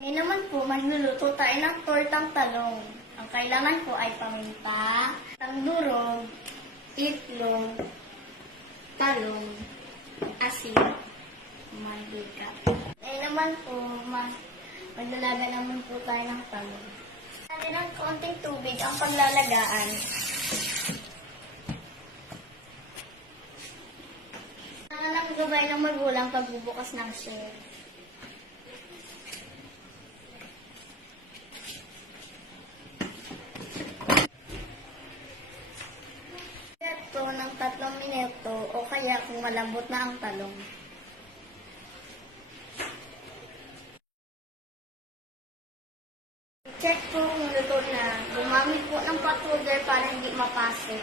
Ngayon naman po, magluluto tayo ng tortang talong. Ang kailangan po ay paminta, tangdurog, itlog, talong, asin, mantika. Ngayon naman po, maglalaga naman po tayo ng talong. Lagyan ng kaunting tubig ang paglalagaan. Ang gabay ng magulang pagbubukas ng shell. Ito ng 3 minuto o kaya kung malambot na ang talong. Check po kung luto na. Gumamit po ng pot holder para hindi mapasok.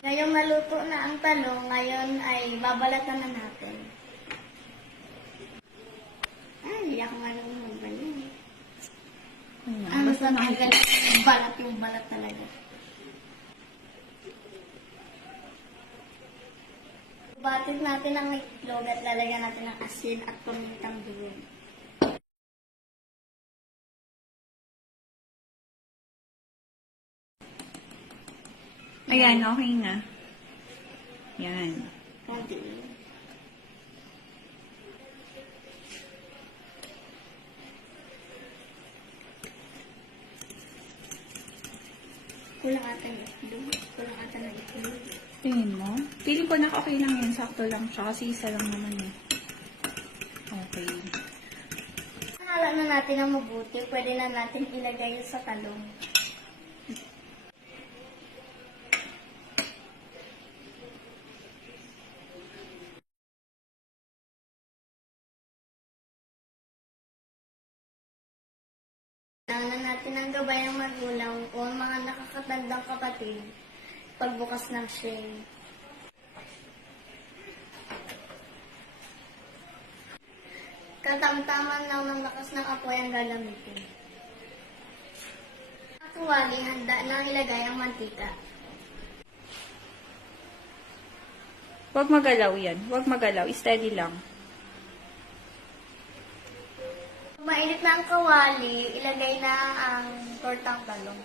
Ngayong naluto na ang talong, ngayon ay babalatan na natin. Hindi ako marunong magbalat. Basta nakagalat balat yung balat talaga. Batit natin ang itlog at lalagyan natin ng asin at pamintang dulo. Ayan, okay na. Yan. Konti. Kulang ata ng itlog. Kulang ata ng itlog. Tingin mo? Feeling ko na okay lang yan. Sakto lang siya. Kasi isa lang naman eh. Okay. Hala na natin ang mabuti. Pwede na natin ilagay sa talong. Kailangan natin ang gabay ng magulang o ang mga nakakatandang kapatid pagbukas ng shell. Katamtaman lang ng lakas ng apoy ang gagamitin. At tuwali, handa na ilagay ang mantika. Huwag magalaw yan. Huwag magalaw. Steady lang. Kung mainit na ang kawali, ilagay na ang tortang talong.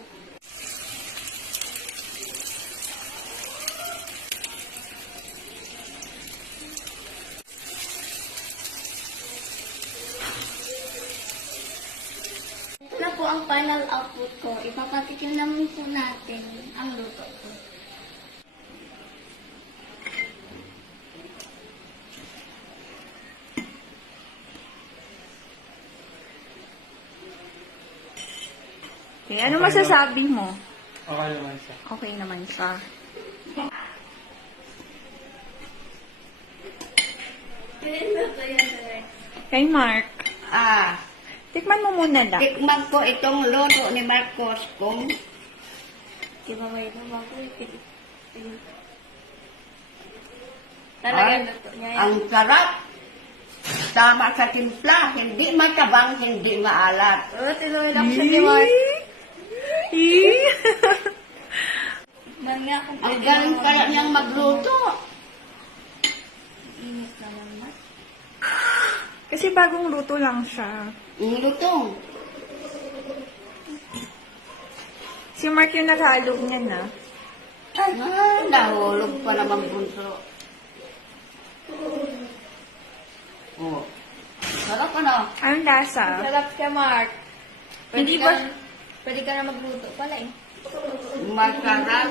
Ito na po ang final output ko. Ipapatikin naman po natin ang luto ko. Okay, ano masasabi mo? Okay naman siya. Okay naman siya. Kay Mark, tikman mo muna lang. Tikman ko itong luto ni Marcos kung Diba may naman ko talaga luto niya yan. ang sarap. Tama sa timpla, hindi matabang, hindi maalat. Tinuloy lang siya ni Mark. Bangya kung Ang galing kaya niyang magluto. init na naman. Kasi bagong luto lang siya. Ang lutong. Si Mark yung nag-aalog niya na. Nahulog pa naman bunso. Oh. Sarap ano? Anong lasa? Sarap siya, Mark. Hindi ba? Pwede ka na magluto pala eh. Masarap.